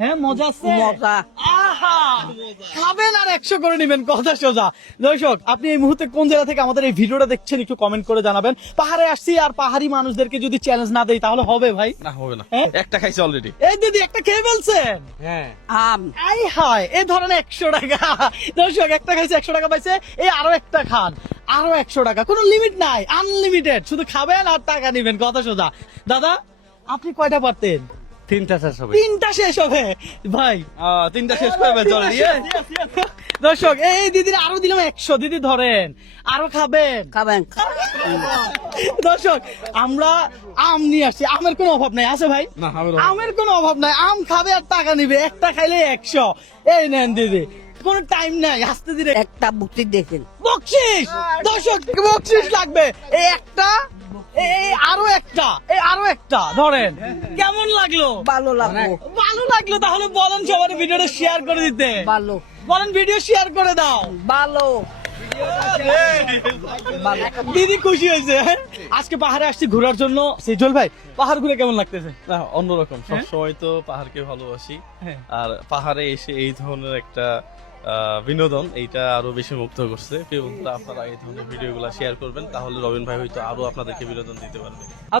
হ্যাঁ মজা আছে মজা। আহা খাবেন আর 100 করে নেবেন, কথা সোজা। দর্শক আপনি এই মুহূর্তে কোন জায়গা থেকে আমাদের এই ভিডিওটা দেখছেন একটু কমেন্ট করে জানাবেন। পাহাড়ে আসছি আর পাহাড়ি মানুষদেরকে যদি চ্যালেঞ্জ না দেই তাহলে হবে ভাই? না হবে না, হ্যাঁ? একটা খাইছে অলরেডি। এই দিদি একটা খেয়ে ফেলছেন। হ্যাঁ আম আই হায় এই ধরেন 100 টাকা। দর্শক একটা খাইছে 100 টাকা পাইছে, এই আরো একটা খান আরো 100 টাকা, কোনো লিমিট নাই, আনলিমিটেড, শুধু খাবেন আর টাকা নিবেন, কথা সোজা। দাদা আপনি কয়টা পারতেন? 3টা শেষ হবে। 3টা শেষ হবে ভাই। 3টা শেষ করবে চলে দিয়ে। দর্শক এই দিদির আরো দিলাম 100, দিদি ধরেন আরো খাবেন। খাবেন। দর্শক আমরা আম নিয়ে আসছি, আমের কোনো অভাব নাই, আছে ভাই? না হবে না। আমের কোনো অভাব নাই, আম খাবে আর টাকা নিবে, একটা খাইলে 100। এই নেন দিদি, কোনো টাইম নাই, আস্তে ধীরে। একটা বুটি দেখেন। বকশিস দর্শক, বকশিস লাগবে, এই একটা, এই আরো একটা, এই আরো একটা ধরেন। কেমন লাগলো? ভালো লাগলো। ভালো লাগলো, তাহলে বলেন সবার ভিডিওটা শেয়ার করে দিতে। ভালো বলেন ভিডিও শেয়ার করে দাও। ভালো ভালো। দিদি খুশি হয়েছে। আজকে পাহাড়ে আসছি ঘোরার জন্য। সেজল ভাই পাহাড় ঘুরে কেমন লাগতেছে? না অন্যরকম, সবসময় তো পাহাড়কে ভালোবাসি, হ্যাঁ। আর পাহাড়ে এসে এই ধরনের একটা বিনোদন এইটা আরো বেশি মুগ্ধ করছে। প্রিয় বন্ধুরা, আপনারা এই ধরনের ভিডিওগুলো শেয়ার করবেন, তাহলে রবিন ভাই হয়তো আরো আপনাদেরকে বিনোদন দিতে পারবে।